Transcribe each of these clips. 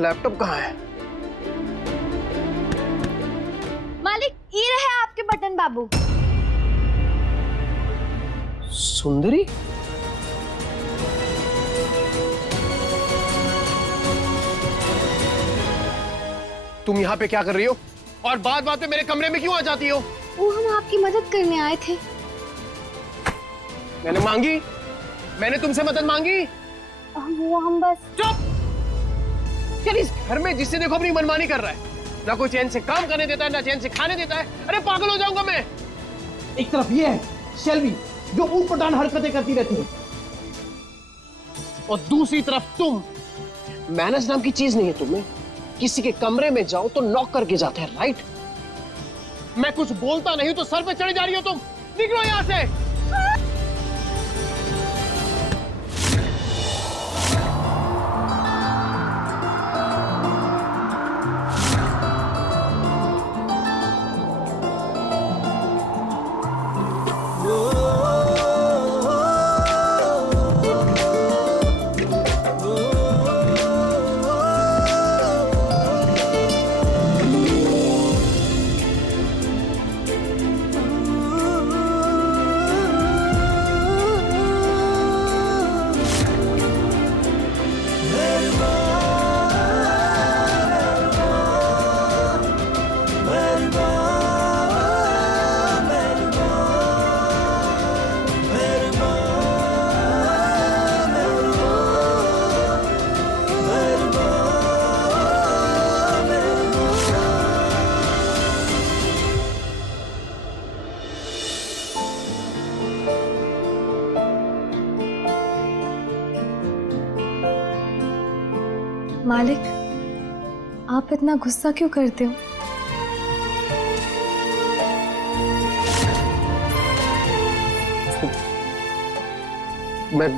Laptop कहाँ है? मालिक, ये रहे आपके बटन बाबू। सुंदरी, तुम यहाँ पे क्या कर रही हो? और बात बात में मेरे कमरे में क्यों आ जाती हो? वो हम आपकी मदद करने आए थे। मैंने मांगी? मैंने तुमसे मदद मांगी? वो हम बस। चुप! यार इस घर में जिससे देखो अपनी मनमानी कर रहा है, ना कोई चैन से काम करने देता है, ना चैन से खाने देता है। अरे पागल हो जाऊंगा मैं। एक तरफ ये है शेल्वी जो ऊटपटांग हरकतें करती रहती है, और दूसरी तरफ तुम। मैनर्स नाम की चीज नहीं है तुम्हें। किसी के कमरे में जाओ तो नॉक करके जाते हैं, राइट? मैं कुछ बोलता नहीं तो सर पे चढ़ी जा रही हो तुम। निकलो यहां से। मालिक, आप इतना गुस्सा क्यों करते हो? मैं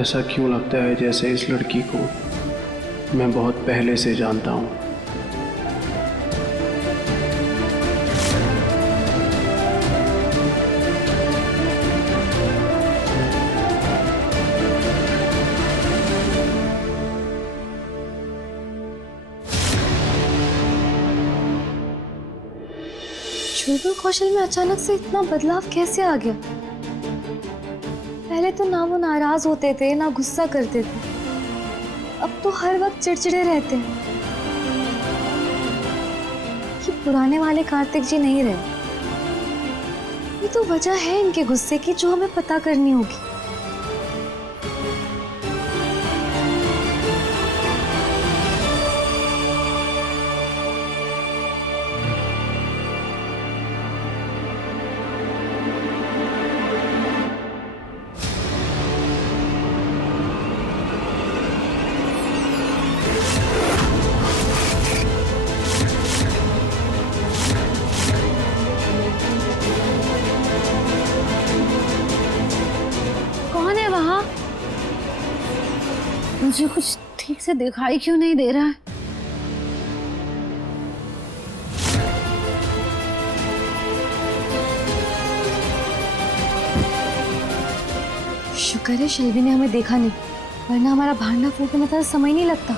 ऐसा क्यों लगता है जैसे इस लड़की को मैं बहुत पहले से जानता हूं। शुभ कौशल में अचानक से इतना बदलाव कैसे आ गया? पहले तो ना वो नाराज होते थे ना गुस्सा करते थे, अब तो हर वक्त चिड़चिड़े रहते हैं। ये पुराने वाले कार्तिक जी नहीं रहे। ये तो वजह है इनके गुस्से की जो हमें पता करनी होगी। मुझे कुछ ठीक से दिखाई क्यों नहीं दे रहा है? शुक्र है शेल्वी ने हमें देखा नहीं, वरना हमारा भांडा फूटने में तो समय नहीं लगता।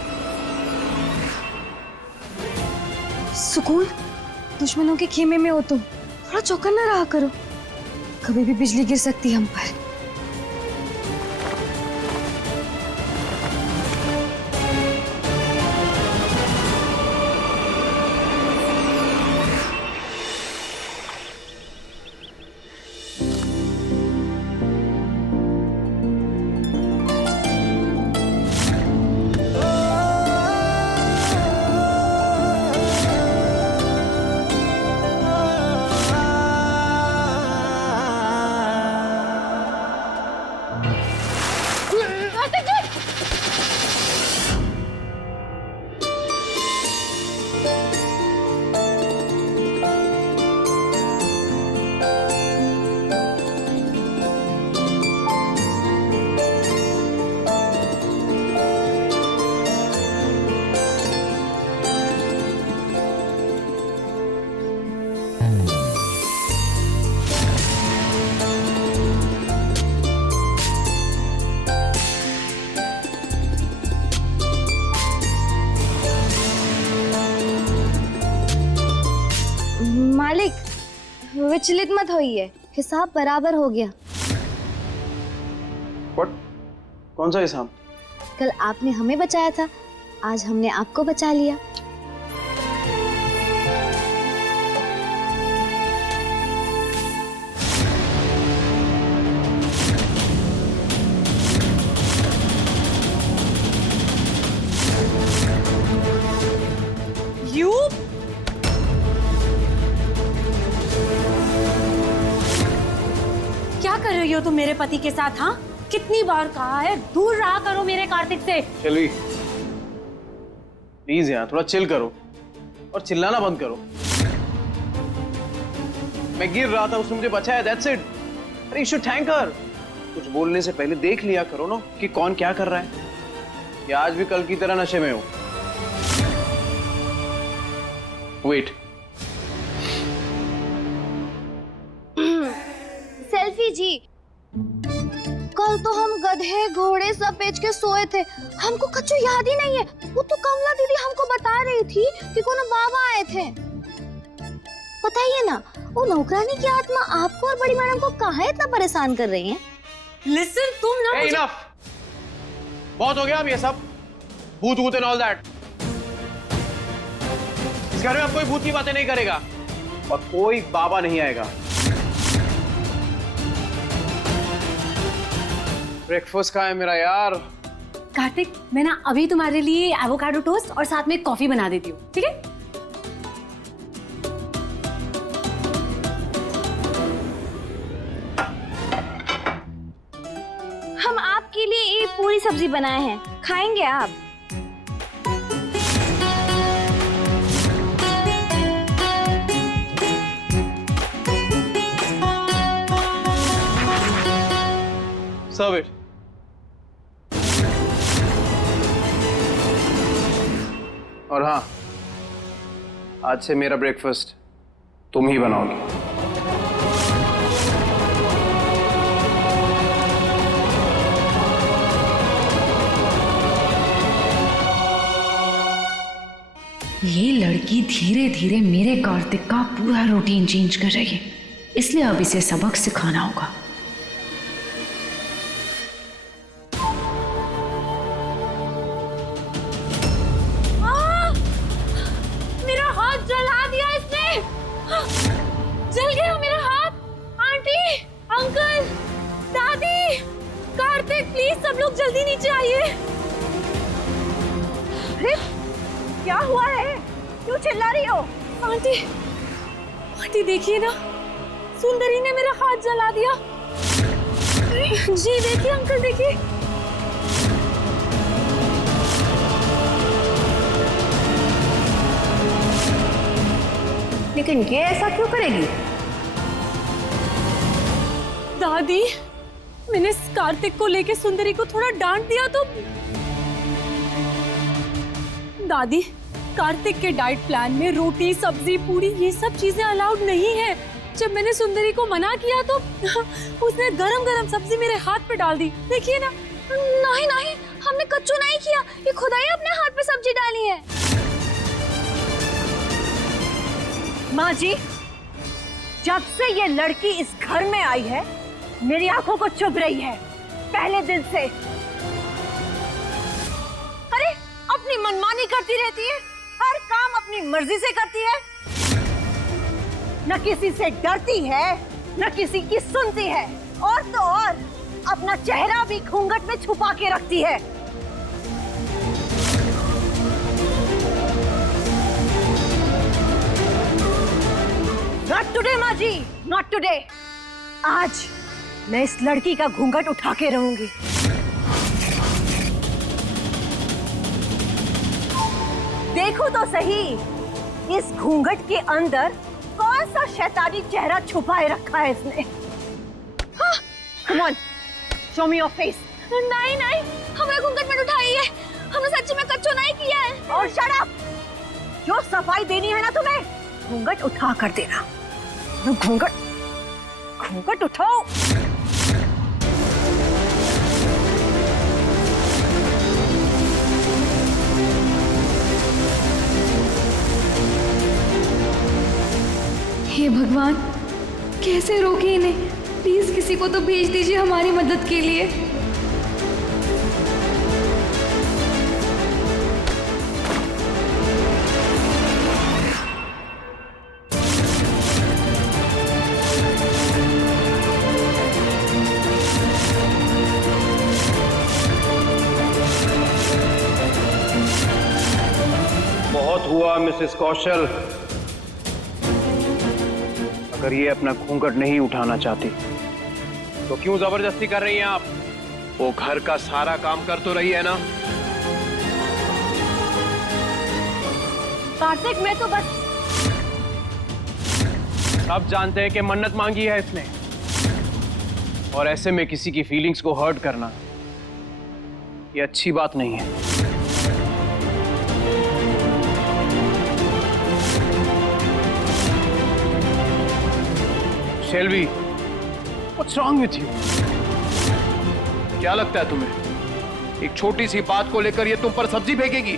सुकून, दुश्मनों के खेमे में हो तुम, थोड़ा चौकन्ना रहा करो, कभी भी बिजली गिर सकती है हम पर। विचलित मत होइए, हिसाब बराबर हो गया। What? कौन सा हिसाब? कल आपने हमें बचाया था, आज हमने आपको बचा लिया। यू क्या कर रही हो तुम मेरे पति के साथ? हाँ, कितनी बार कहा है दूर रहा करो मेरे कार्तिक से। शेल्वी, प्लीज यार थोड़ा चिल करो और चिल्लाना बंद करो। मैं गिर रहा था, उसने मुझे बचाया, दैट्स इट। अरे यू शुड थैंक हर। कुछ बोलने से पहले देख लिया करो ना कि कौन क्या कर रहा है। या आज भी कल की तरह नशे में हो? वेट, सेल्फी जी, कल तो हम गधे घोड़े सब बेच के सोए थे, हमको कच्चू याद ही नहीं है। वो तो कमला दीदी हमको बता रही थी कि कोनो बाबा आए थे। बताइए ना, वो नौकरानी की आत्मा आपको और बड़ी मैडम को काहे इतना परेशान कर रही है? लिसन, तुम ना hey, enough! बहुत हो गया अब ये सब भूत भूत एंड ऑल दैट। इस घर में अब कोई भूत की बातें नहीं करेगा और कोई बाबा नहीं आएगा। ब्रेकफास्ट कहाँ है मेरा यार? कार्तिक, मैं ना अभी तुम्हारे लिए एवोकाडो टोस्ट और साथ में कॉफी बना देती हूँ, ठीक है? हम आपके लिए ये पूरी सब्जी बनाए हैं, खाएंगे आप? Serve it. और हाँ, आज से मेरा ब्रेकफास्ट तुम ही बनाओगे। ये लड़की धीरे धीरे मेरे कार्तिक का पूरा रूटीन चेंज कर रही है, इसलिए अब इसे सबक सिखाना होगा। मेरा हाथ जला दिया इसने। जल गया मेरा हाथ। आंटी, अंकल, दादी, कार्तिक, प्लीज सब लोग जल्दी नीचे आइए। क्या हुआ है? क्यों चिल्ला रही हो? आंटी, आंटी देखिए ना, सुंदरी ने मेरा हाथ जला दिया। जी देखिए अंकल, देखिए। लेकिन ये ऐसा क्यों करेगी? दादी, मैंने कार्तिक को लेके सुंदरी को थोड़ा डांट दिया तो दादी, कार्तिक के डाइट प्लान में रोटी, सब्जी, पूरी ये सब चीजें अलाउड नहीं है। जब मैंने सुंदरी को मना किया तो उसने गरम गरम सब्जी मेरे हाथ पे डाल दी। देखिए ना। नहीं नहीं, हमने कच्चू नहीं किया, ये खुदा ही अपने हाथ पे सब्जी डाली है। माँ जी, जब से ये लड़की इस घर में आई है, मेरी आंखों को चुभ रही है, पहले दिन से। अरे, अपनी मनमानी करती रहती है, हर काम अपनी मर्जी से करती है, न किसी से डरती है, न किसी की सुनती है, और तो और अपना चेहरा भी घूंघट में छुपा के रखती है। Not today, माँ जी, not today. आज मैं इस लड़की का घूंघट उठा के रहूंगी। देखो तो सही, इस घूंघट के अंदर कौन सा शैतानी चेहरा छुपाए रखा है इसने। हाँ, come on, show me your face. नहीं नहीं, हमें घूंघट में उठाई है, हमने सच्ची में कच्चू नहीं किया है। और shut up, जो सफाई देनी है ना तुम्हें, घूंघट उठा कर देना। घूंघट, घूंघट उठाओ। हे भगवान, कैसे रोके इन्हें? प्लीज किसी को तो भेज दीजिए हमारी मदद के लिए। बहुत हुआ मिसेस कौशल। अगर ये अपना घूंघट नहीं उठाना चाहती तो क्यों जबरदस्ती कर रही हैं आप? वो घर का सारा काम कर तो रही है ना। कार्तिक, मैं तो बस सब जानते हैं कि मन्नत मांगी है इसने, और ऐसे में किसी की फीलिंग्स को हर्ट करना ये अच्छी बात नहीं है। शेल्वी, what's wrong with you? क्या लगता है तुम्हें एक छोटी सी बात को लेकर ये तुम पर सब्जी फेंकेगी?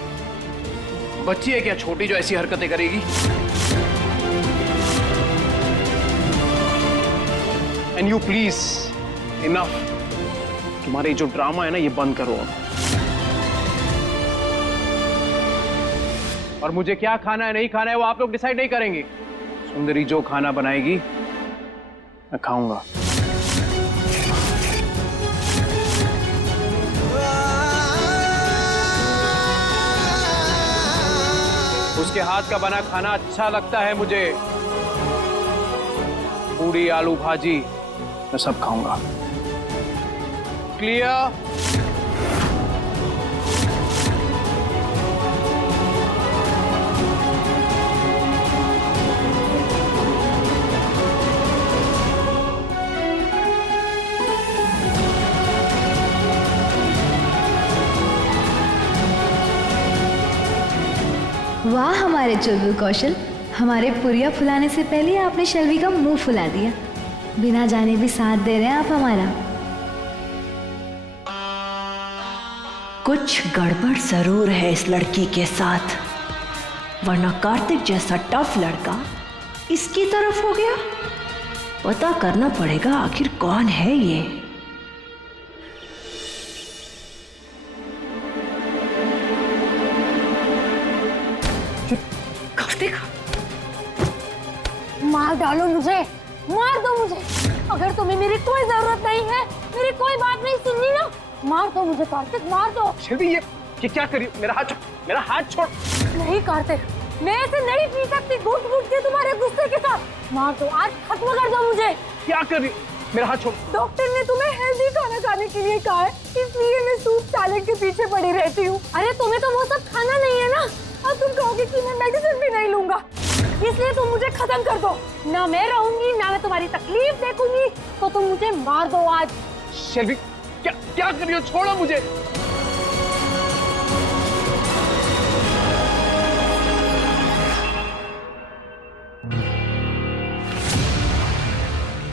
बच्ची है क्या छोटी जो ऐसी हरकतें करेगी? And you please, enough. तुम्हारे जो ड्रामा है ना ये बंद करो अब। और मुझे क्या खाना है नहीं खाना है वो आप लोग डिसाइड नहीं करेंगे। सुंदरी जो खाना बनाएगी मैं खाऊंगा। उसके हाथ का बना खाना अच्छा लगता है मुझे। पूरी, आलू भाजी मैं सब खाऊंगा। क्लियर? वाह हमारे चुलबुल कौशल, हमारे पुरिया फुलाने से पहले आपने शेल्वी का मुंह फुला दिया। बिना जाने भी साथ दे रहे हैं आप हमारा। कुछ गड़बड़ जरूर है इस लड़की के साथ, वरना कार्तिक जैसा टफ लड़का इसकी तरफ हो गया। पता करना पड़ेगा आखिर कौन है ये। कार्तिक, मार डालो मुझे, मार दो मुझे। अगर तुम्हें मेरी कोई जरूरत नहीं है, मेरी कोई बात नहीं सुननी ना, मार दो मुझे कार्तिक, मार दो। शेल्वी, ये क्या करी? मेरा हाथ छोड़, मेरा हाथ छोड़। नहीं कार्तिक, मैं ऐसे नहीं पी सकती घुट घुट के तुम्हारे गुस्से के साथ। मार दो, आज खत्म कर दो मुझे। क्या कर रही? मेरा हाथ छोड़। डॉक्टर ने तुम्हें हेल्दी खाना खाने के लिए कहा है, इसलिए मैं सूप सैलेड के पीछे पड़ी रहती हूँ। अरे तुम्हें तो वो सब खाना नहीं है ना, और तुम कहोगे कि मैं मेडिसिन भी नहीं लूंगा, इसलिए तुम मुझे खत्म कर दो। ना मैं रहूंगी, ना मैं तुम्हारी तकलीफ देखूंगी, तो तुम मुझे मार दो आज। शेल्वी, क्या कर रही हो? छोड़ो मुझे।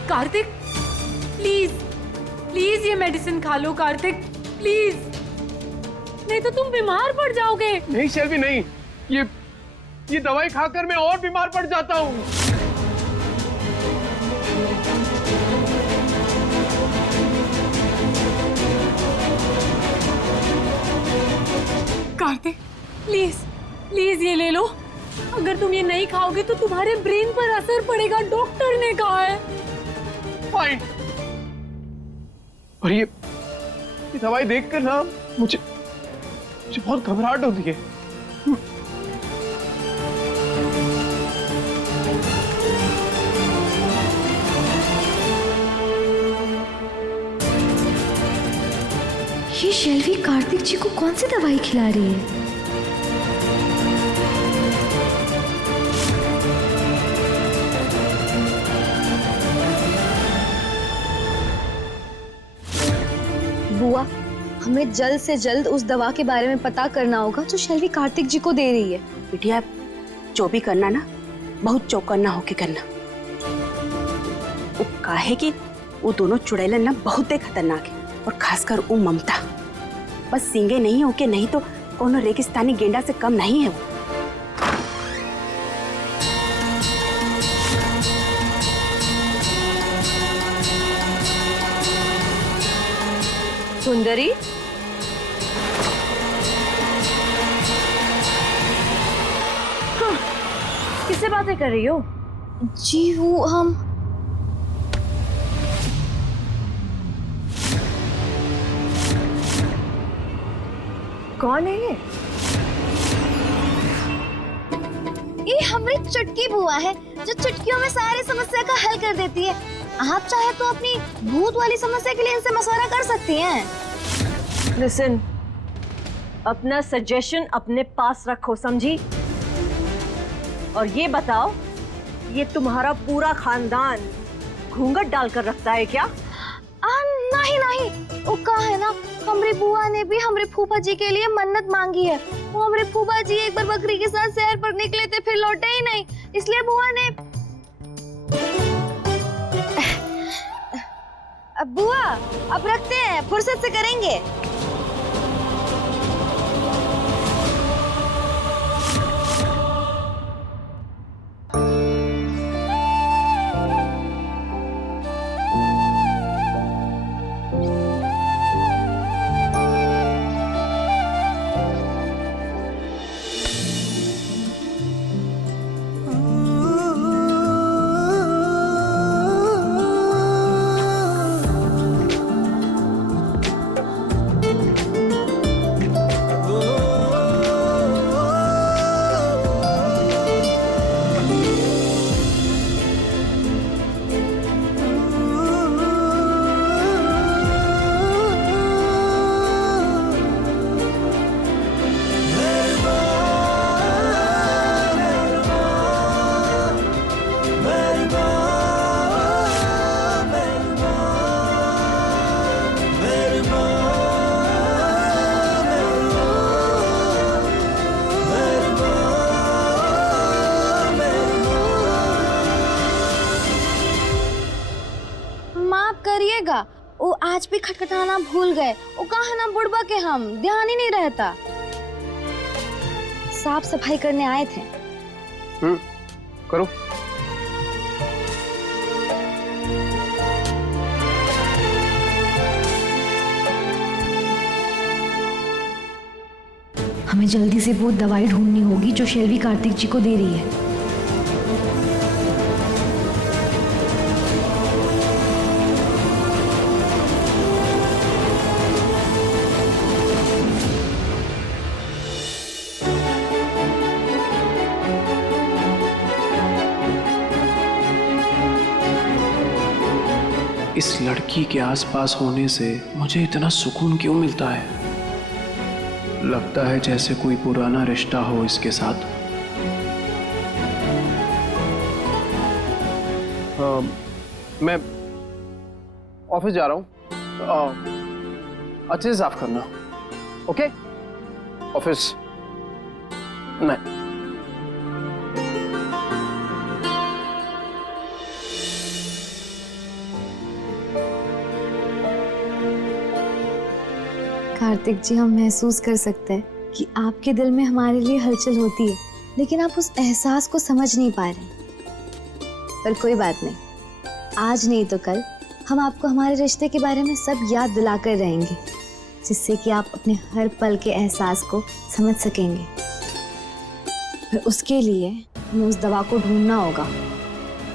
कार्तिक, प्लीज प्लीज ये मेडिसिन खा लो कार्तिक, प्लीज, नहीं तो तुम बीमार पड़ जाओगे। नहीं शेल्वी, नहीं, ये दवाई खाकर मैं और बीमार पड़ जाता हूँ। कार्तिक, प्लीज प्लीज ये ले लो। अगर तुम ये नहीं खाओगे तो तुम्हारे ब्रेन पर असर पड़ेगा, डॉक्टर ने कहा है। फाइन। और ये दवाई देखकर ना मुझे बहुत घबराहट होती है। ये शेल्वी कार्तिक जी को कौन सी दवाई खिला रही है? बुआ, हमें जल्द से जल्द उस दवा के बारे में पता करना होगा जो शेल्वी कार्तिक जी को दे रही है। बिटिया, जो भी करना ना बहुत चौकन्ना होके करना। वो काहे कि वो दोनों चुड़ैलन ना बहुत खतरनाक है, और खासकर वो ममता, बस सींगे नहीं होके नहीं तो कोनो रेगिस्तानी गेंडा से कम नहीं है वो। सुंदरी, किससे बातें कर रही हो? जी वो हम कौन है ये हमारी चुटकी बुआ है जो चुटकियों में सारी समस्या का हल कर देती है। आप चाहे तो अपनी भूत वाली समस्या के लिए इनसे मशवरा कर सकती हैं। लिसन, अपना सजेशन अपने पास रखो, समझी? और ये बताओ, ये तुम्हारा पूरा खानदान घूंघट डालकर रखता है क्या? नहीं नहीं, वो कहा है ना, हमारी बुआ ने भी हमारे फूफा जी के लिए मन्नत मांगी है। वो हमारे फूफा जी एक बार बकरी के साथ सैर पर निकले थे, फिर लौटे ही नहीं, इसलिए बुआ ने अब बुआ अब रखते हैं, फुर्सत से करेंगे। करिएगा, वो आज भी खटखटाना भूल गए। वो कहा है ना बुढ़बा के, हम ध्यान ही नहीं रहता। साफ सफाई करने आए थे। करो। हमें जल्दी से वो दवाई ढूंढनी होगी जो शेल्वी कार्तिक जी को दे रही है। इस लड़की के आसपास होने से मुझे इतना सुकून क्यों मिलता है? लगता है जैसे कोई पुराना रिश्ता हो इसके साथ। मैं ऑफिस जा रहा हूँ, अच्छे से साफ करना। ओके? ऑफिस नहीं। कार्तिक जी, हम महसूस कर सकते हैं कि आपके दिल में हमारे लिए हलचल होती है, लेकिन आप उस एहसास को समझ नहीं पा रहे। पर कोई बात नहीं, आज नहीं तो कल हम आपको हमारे रिश्ते के बारे में सब याद दिलाकर रहेंगे, जिससे कि आप अपने हर पल के एहसास को समझ सकेंगे। पर उसके लिए हमें उस दवा को ढूंढना होगा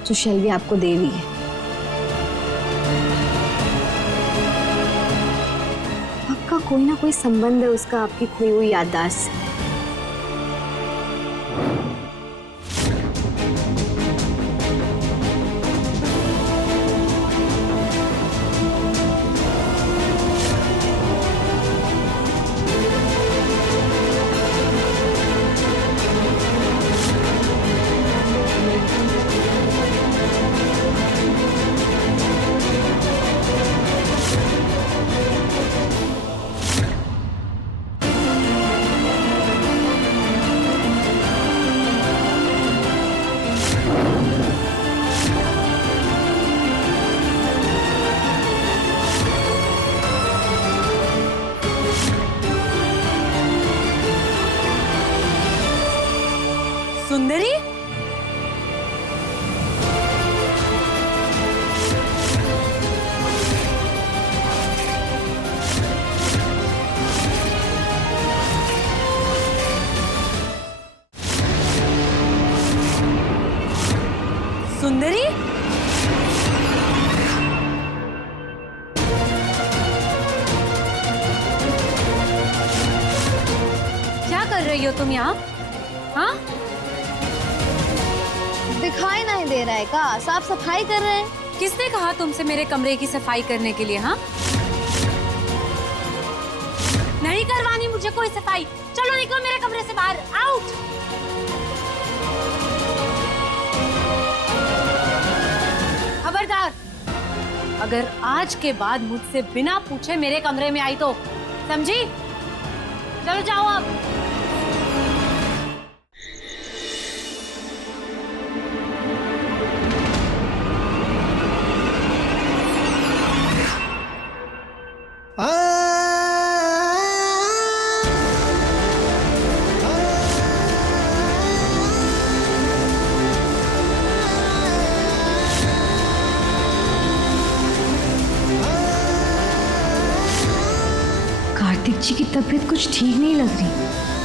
जो शेल्वी आपको दे रही है। पक्का कोई ना कोई संबंध है उसका आपकी खोई हुई याददाश्त से। सुंदरी, क्या कर रही हो तुम यहाँ? हाँ, दिखाई नहीं दे रहा है का? साफ सफाई कर रहे हैं। किसने कहा तुमसे मेरे कमरे की सफाई करने के लिए? हाँ, नहीं करवानी मुझे कोई सफाई। चलो निकलो मेरे कमरे से बाहर, आउट। खबरदार, अगर आज के बाद मुझसे बिना पूछे मेरे कमरे में आई तो समझी? चलो जाओ अब। कार्तिक जी की तबीयत कुछ ठीक नहीं लग रही।